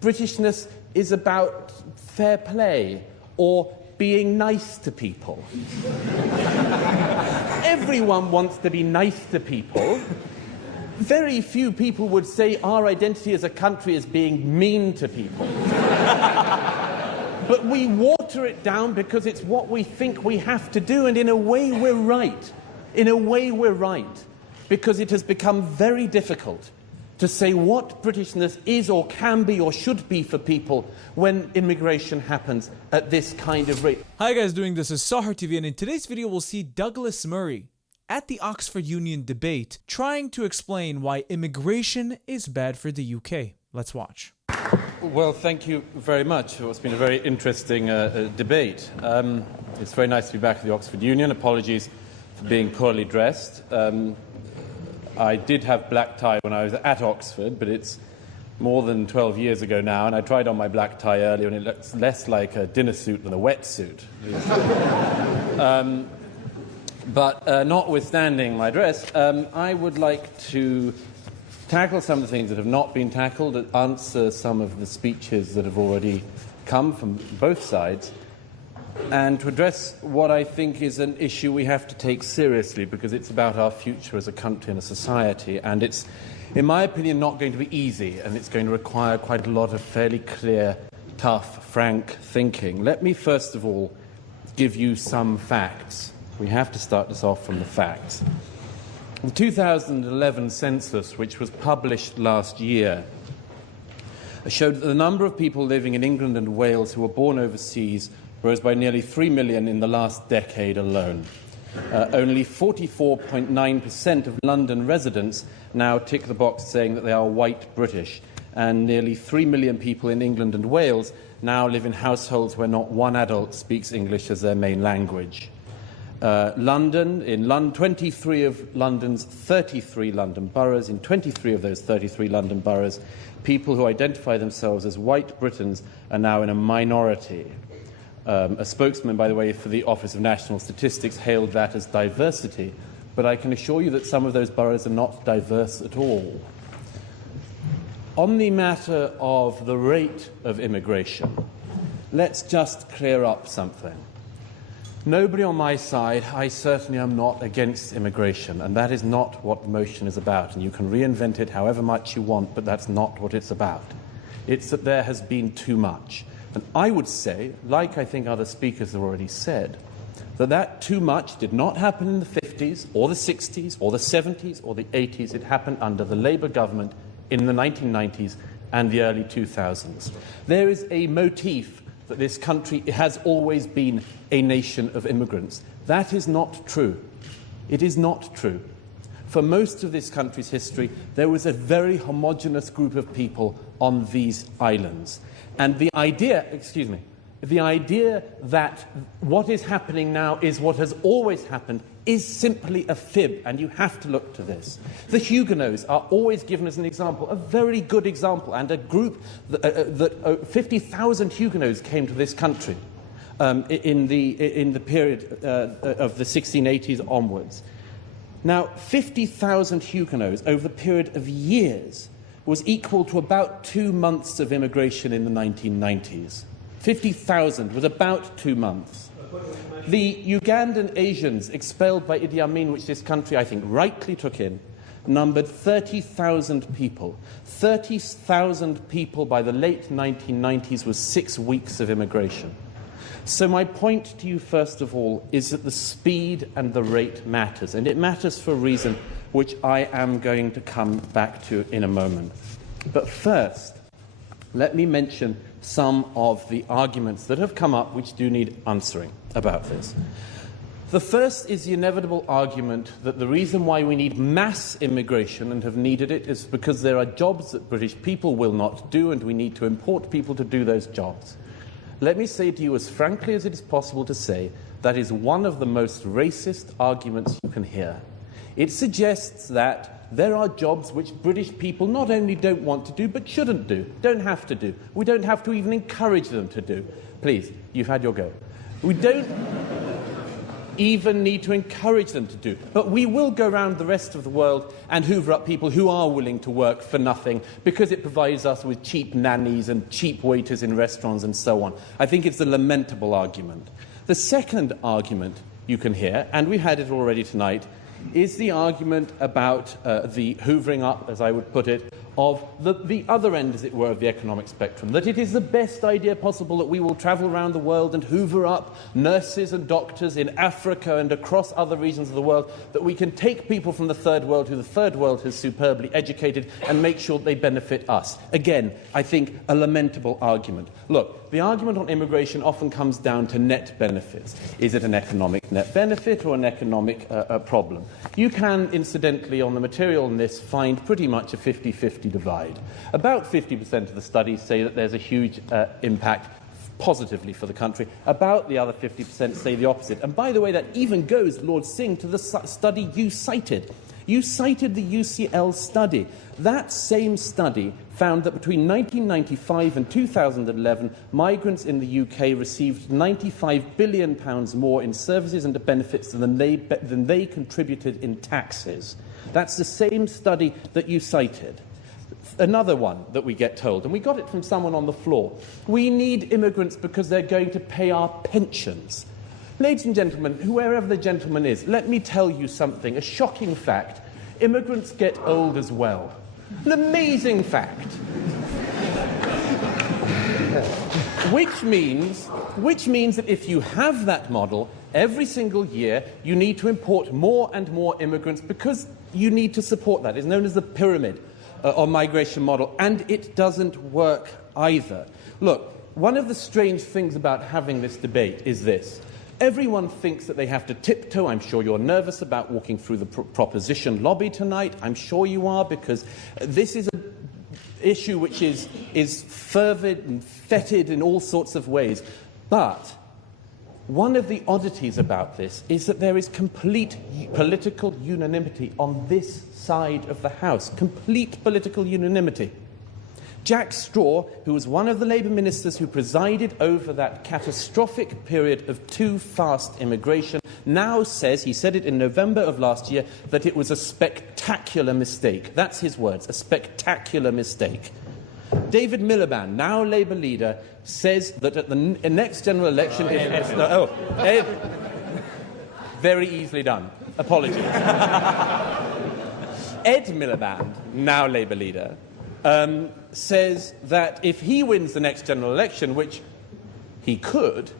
Britishness is about fair play or being nice to people. Everyone wants to be nice to people. Very few people would say our identity as a country is being mean to people. But we water it down because it's what we think we have to do, and in a way we're right. In a way we're right, because it has become very difficult to say what Britishness is or can be or should be for people when immigration happens at this kind of rate. Hi guys, this is Sahar TV, and in today's video we'll see Douglas Murray at the Oxford Union debate trying to explain why immigration is bad for the UK. Let's watch. Well, thank you very much. It's been a very interesting debate. It's very nice to be back at the Oxford Union. Apologies for being poorly dressed. I did have black tie when I was at Oxford, but it's more than 12 years ago now, and I tried on my black tie earlier, and it looks less like a dinner suit than a wetsuit. But notwithstanding my dress, I would like to tackle some of the things that have not been tackled, and answer some of the speeches that have already come from both sides, and to address what I think is an issue we have to take seriously, because it's about our future as a country and a society, and it's, in my opinion, not going to be easy, and it's going to require quite a lot of fairly clear, tough, frank thinking. Let me first of all give you some facts. We have to start this off from the facts. The 2011 census, which was published last year, showed that the number of people living in England and Wales who were born overseas rose by nearly 3 million in the last decade alone. Only 44.9% of London residents now tick the box saying that they are white British, and nearly 3 million people in England and Wales now live in households where not one adult speaks English as their main language. 23 of London's 33 London boroughs, in 23 of those 33 London boroughs, people who identify themselves as white Britons are now in a minority. A spokesman, by the way, for the Office of National Statistics hailed that as diversity, but I can assure you that some of those boroughs are not diverse at all. On the matter of the rate of immigration, let's just clear up something. Nobody on my side, I certainly am not against immigration, and that is not what the motion is about, and you can reinvent it however much you want, but that's not what it's about. It's that there has been too much. And I would say, like I think other speakers have already said, that too much did not happen in the 50s, or the 60s, or the 70s, or the 80s. It happened under the Labour government in the 1990s and the early 2000s. There is a motif that this country has always been a nation of immigrants. That is not true. It is not true. For most of this country's history, there was a very homogenous group of people on these islands. And the idea that what is happening now is what has always happened is simply a fib, and you have to look to this. The Huguenots are always given as an example, a very good example, and a group that 50,000 Huguenots came to this country in the period of the 1680s onwards. Now, 50,000 Huguenots over the period of years was equal to about 2 months of immigration in the 1990s. 50,000 was about 2 months. The Ugandan Asians expelled by Idi Amin, which this country, I think, rightly took in, numbered 30,000 people. 30,000 people by the late 1990s was 6 weeks of immigration. So my point to you, first of all, is that the speed and the rate matters, and it matters for a reason which I am going to come back to in a moment. But first, let me mention some of the arguments that have come up which do need answering about this. The first is the inevitable argument that the reason why we need mass immigration and have needed it is because there are jobs that British people will not do, and we need to import people to do those jobs. Let me say to you as frankly as it is possible to say, that is one of the most racist arguments you can hear. It suggests that there are jobs which British people not only don't want to do, but shouldn't do, don't have to do. We don't have to even encourage them to do. Please, you've had your go. We don't even need to encourage them to do. But we will go around the rest of the world and hoover up people who are willing to work for nothing because it provides us with cheap nannies and cheap waiters in restaurants and so on. I think it's a lamentable argument. The second argument you can hear, and we had it already tonight, is the argument about the hoovering up, as I would put it, of the other end, as it were, of the economic spectrum, that it is the best idea possible that we will travel around the world and hoover up nurses and doctors in Africa and across other regions of the world, that we can take people from the third world who the third world has superbly educated and make sure they benefit us. Again, I think a lamentable argument. Look, the argument on immigration often comes down to net benefits. Is it an economic net benefit or an economic problem? You can, incidentally, on the material on this, find pretty much a 50-50 divide. About 50% of the studies say that there's a huge impact positively for the country. About the other 50% say the opposite. And by the way, that even goes, Lord Singh, to the study you cited. You cited the UCL study. That same study found that between 1995 and 2011, migrants in the UK received £95 billion more in services and benefits than they contributed in taxes. That's the same study that you cited. Another one that we get told, and we got it from someone on the floor, we need immigrants because they're going to pay our pensions. Ladies and gentlemen, whoever the gentleman is, let me tell you something, a shocking fact. Immigrants get old as well. An amazing fact. Which means that if you have that model, every single year you need to import more and more immigrants because you need to support that. It's known as the pyramid or migration model, and it doesn't work either. Look, one of the strange things about having this debate is this. Everyone thinks that they have to tiptoe. I'm sure you're nervous about walking through the proposition lobby tonight. I'm sure you are, because this is an issue which is fervid and fetid in all sorts of ways. But one of the oddities about this is that there is complete political unanimity on this side of the House. Complete political unanimity. Jack Straw, who was one of the Labour ministers who presided over that catastrophic period of too fast immigration, now says, he said it in November of last year, that it was a spectacular mistake. That's his words, a spectacular mistake. David Miliband, now Labour leader, says that at the next general election... very easily done. Apologies. Ed Miliband, now Labour leader, says that if he wins the next general election, which he could,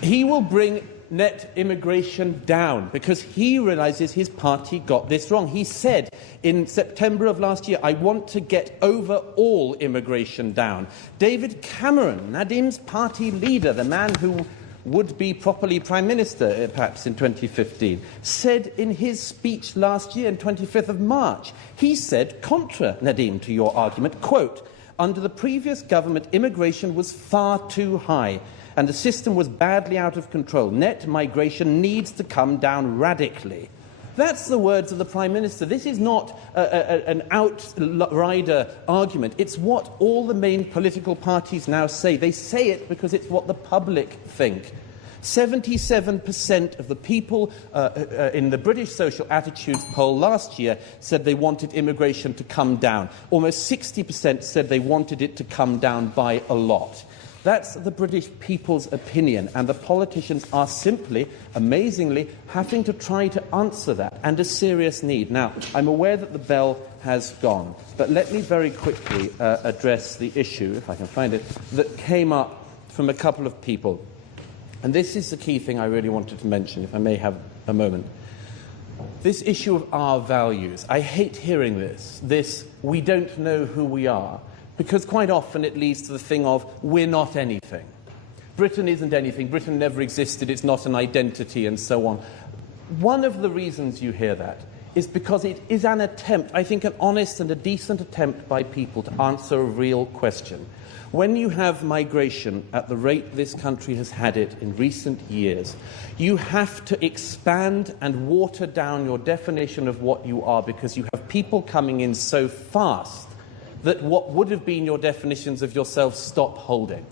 he will bring net immigration down because he realises his party got this wrong. He said in September of last year, I want to get overall immigration down. David Cameron, Nadim's party leader, the man who would be properly Prime Minister, perhaps, in 2015, said in his speech last year, on 25th of March, he said, contra, Nadim, to your argument, quote, under the previous government, immigration was far too high and the system was badly out of control. Net migration needs to come down radically. That's the words of the Prime Minister. This is not an outrider argument. It's what all the main political parties now say. They say it because it's what the public think. 77% of the people in the British Social Attitudes poll last year said they wanted immigration to come down. Almost 60% said they wanted it to come down by a lot. That's the British people's opinion, and the politicians are simply, amazingly, having to try to answer that, and a serious need. Now, I'm aware that the bell has gone, but let me very quickly address the issue, if I can find it, that came up from a couple of people. And this is the key thing I really wanted to mention, if I may have a moment. This issue of our values. I hate hearing this, we don't know who we are. Because quite often it leads to the thing of, we're not anything. Britain isn't anything. Britain never existed. It's not an identity, and so on. One of the reasons you hear that is because it is an attempt, I think an honest and a decent attempt by people to answer a real question. When you have migration at the rate this country has had it in recent years, you have to expand and water down your definition of what you are, because you have people coming in so fast that what would have been your definitions of yourself stop holding.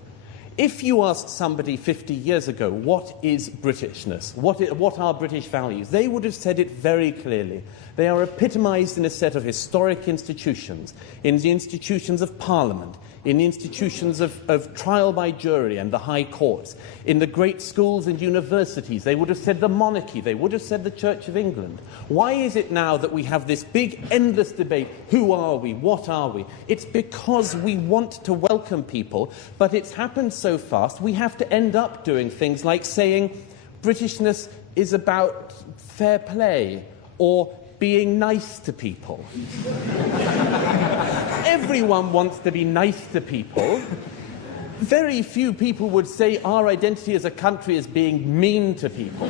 If you asked somebody 50 years ago, what is Britishness? What are British values? They would have said it very clearly. They are epitomised in a set of historic institutions, in the institutions of Parliament, in the institutions of trial by jury and the High Courts, in the great schools and universities. They would have said the monarchy. They would have said the Church of England. Why is it now that we have this big, endless debate? Who are we? What are we? It's because we want to welcome people, but it's happened so fast, we have to end up doing things like saying Britishness is about fair play or being nice to people. Everyone wants to be nice to people. Very few people would say our identity as a country is being mean to people.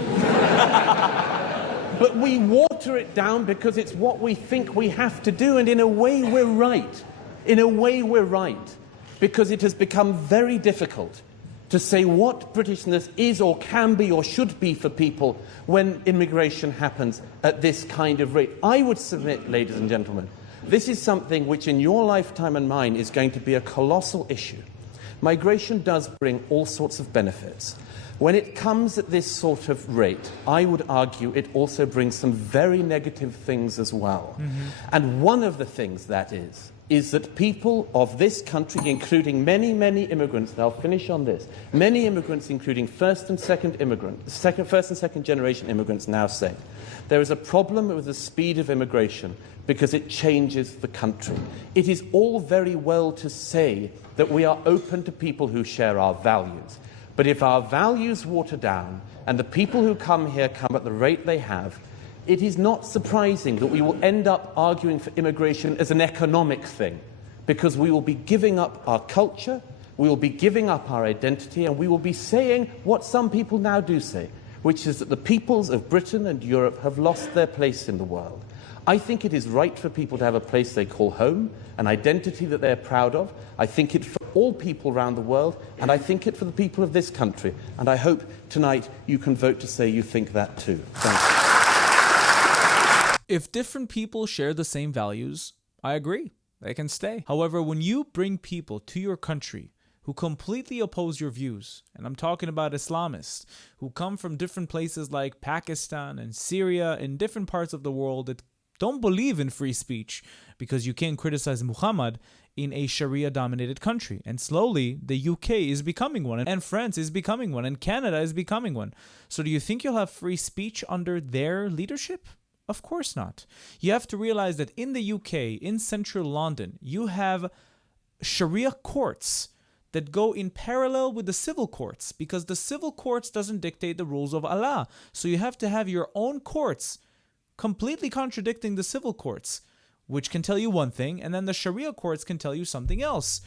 But we water it down because it's what we think we have to do, and in a way we're right. In a way we're right. Because it has become very difficult to say what Britishness is or can be or should be for people when immigration happens at this kind of rate. I would submit, ladies and gentlemen, this is something which in your lifetime and mine is going to be a colossal issue. Migration does bring all sorts of benefits. When it comes at this sort of rate, I would argue it also brings some very negative things as well. And one of the things that is that people of this country, including many, many immigrants, and I'll finish on this, many immigrants, including first and second generation immigrants, now say there is a problem with the speed of immigration because it changes the country. It is all very well to say that we are open to people who share our values, but if our values water down and the people who come here come at the rate they have, it is not surprising that we will end up arguing for immigration as an economic thing, because we will be giving up our culture, we will be giving up our identity, and we will be saying what some people now do say, which is that the peoples of Britain and Europe have lost their place in the world. I think it is right for people to have a place they call home, an identity that they're proud of. I think it for all people around the world, and I think it for the people of this country. And I hope tonight you can vote to say you think that too. Thank you. If different people share the same values, I agree. They can stay. However, when you bring people to your country who completely oppose your views, and I'm talking about Islamists who come from different places like Pakistan and Syria and different parts of the world that don't believe in free speech because you can't criticize Muhammad in a Sharia-dominated country. And slowly, the UK is becoming one, and France is becoming one, and Canada is becoming one. So do you think you'll have free speech under their leadership? Of course not. You have to realize that in the UK, in central London, you have Sharia courts that go in parallel with the civil courts, because the civil courts doesn't dictate the rules of Allah. So you have to have your own courts completely contradicting the civil courts, which can tell you one thing, and then the Sharia courts can tell you something else.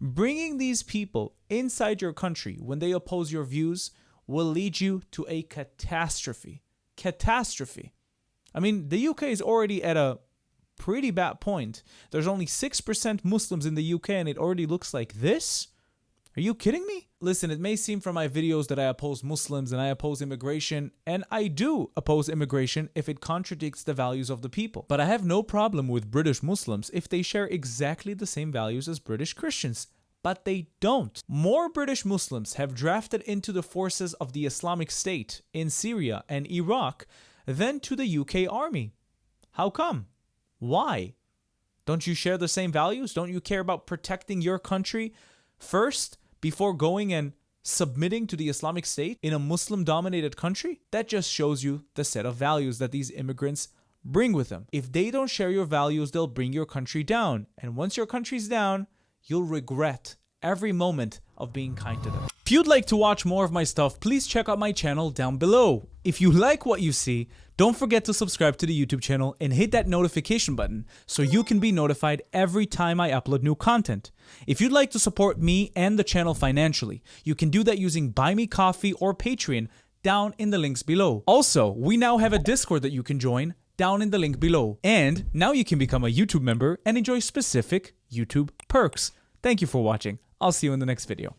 Bringing these people inside your country when they oppose your views will lead you to a catastrophe. Catastrophe. I mean, the UK is already at a pretty bad point. There's only 6% Muslims in the UK and it already looks like this? Are you kidding me? Listen, it may seem from my videos that I oppose Muslims and I oppose immigration, and I do oppose immigration if it contradicts the values of the people. But I have no problem with British Muslims if they share exactly the same values as British Christians. But they don't. More British Muslims have drafted into the forces of the Islamic State in Syria and Iraq than to the UK army. How come? Why? Don't you share the same values? Don't you care about protecting your country first before going and submitting to the Islamic State in a Muslim-dominated country? That just shows you the set of values that these immigrants bring with them. If they don't share your values, they'll bring your country down. And once your country's down, you'll regret every moment of being kind to them. If you'd like to watch more of my stuff, please check out my channel down below. If you like what you see, don't forget to subscribe to the YouTube channel and hit that notification button so you can be notified every time I upload new content. If you'd like to support me and the channel financially, you can do that using Buy Me Coffee or Patreon down in the links below. Also, we now have a Discord that you can join down in the link below. And now you can become a YouTube member and enjoy specific YouTube perks. Thank you for watching. I'll see you in the next video.